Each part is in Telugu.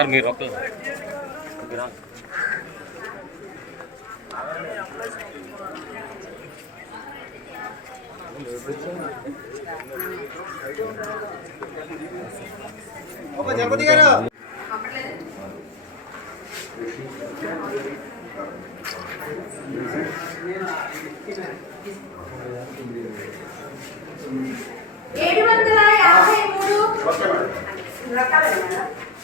సార్ మీరు ఒక్క ఏడు వందల యాభై మూడు వచ్చేసాయి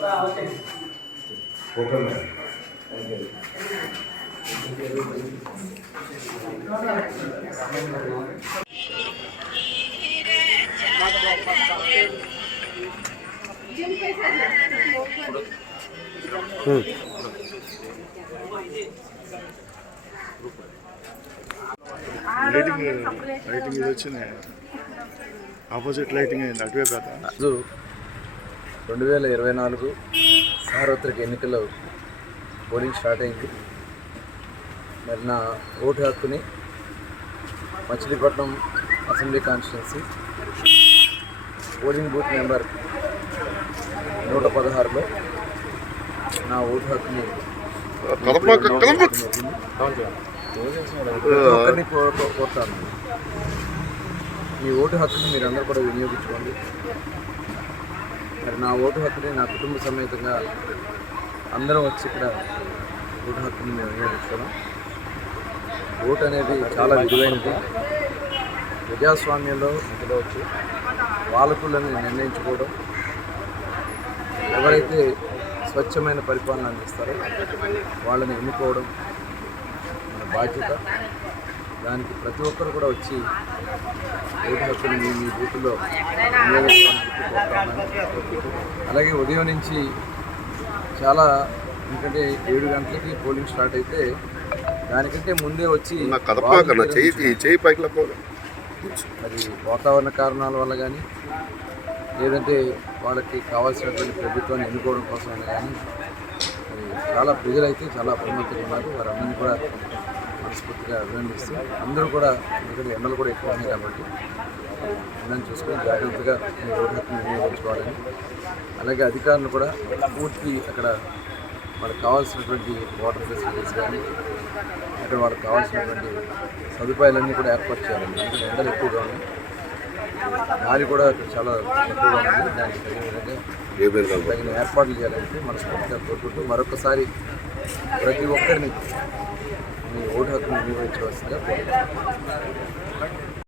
నలభై తొమ్మిది. లైటింగ్ లైటింగ్ ఇది వచ్చింది. ఆపోజిట్ లైటింగ్ అయింది. అటువైపు కదా రోజు రెండు వేల ఇరవై నాలుగు సార్వత్రిక ఎన్నికల్లో పోలింగ్ స్టార్ట్ అయింది. మరి నా ఓటు హక్కుని Machilipatnam assembly constituency polling booth number నూట పదహారులో నా ఓటు హక్కుని కోరుతాను ఈ ఓటు హక్కుని మీరందరూ కూడా వినియోగించుకోండి. మరి నా ఓటు హక్కుని నా కుటుంబ సమేతంగా అందరం వచ్చి ఇక్కడ ఓటు హక్కుని మేము వినియోగించుకున్నాం ఓటు అనేది చాలా విలువైనది. ప్రజాస్వామ్యంలో వచ్చి పాలకులను నిర్ణయించుకోవడం. ఎవరైతే స్వచ్ఛమైన పరిపాలన అందిస్తారో వాళ్ళని ఎన్నుకోవడం మన బాధ్యత. దానికి ప్రతి ఒక్కరు కూడా వచ్చి ఓటు హక్కుని మీ మీ బూతుల్లో. అలాగే ఉదయం నుంచి చాలా ఎందుకంటే ఏడు గంటలకి పోలింగ్ స్టార్ట్ అయితే దానికంటే ముందే వచ్చి మరి వాతావరణ కారణాల వల్ల కానీ లేదంటే వాళ్ళకి కావాల్సినటువంటి ప్రభుత్వాన్ని ఎన్నుకోవడం కోసం కానీ చాలా ప్రజలైతే చాలా అప్రమత్తంగా ఉన్నారు వారందరినీ కూడా మనస్ఫూర్తిగా అభినందిస్తూ అందరూ కూడా ఎందుకంటే ఎండలు కూడా ఎక్కువ ఉన్నాయి కాబట్టి అందరిని చూసుకొని జాగ్రత్తగా మీ వినియోగించుకోవాలని అలాగే అధికారులు కూడా పూర్తి అక్కడ వాళ్ళకి కావాల్సినటువంటి వాటర్ ఫెసిలిటీస్ కానీ అక్కడ వాళ్ళకి కావాల్సినటువంటి సదుపాయాలన్నీ కూడా ఏర్పాటు చేయాలండి ఎందుకంటే ఎండలు ఎక్కువగా ఉన్నాయి. గాలి కూడా చాలా ఎక్కువగా ఉంది. దానికి తగిన విధంగా తగిన ఏర్పాట్లు చేయాలంటే మనస్ఫూర్తిగా కోరుకుంటూ మరొకసారి ప్రతి ఒక్కరిని మీ ఓటు హక్కును వినియోగించవలసిందిగా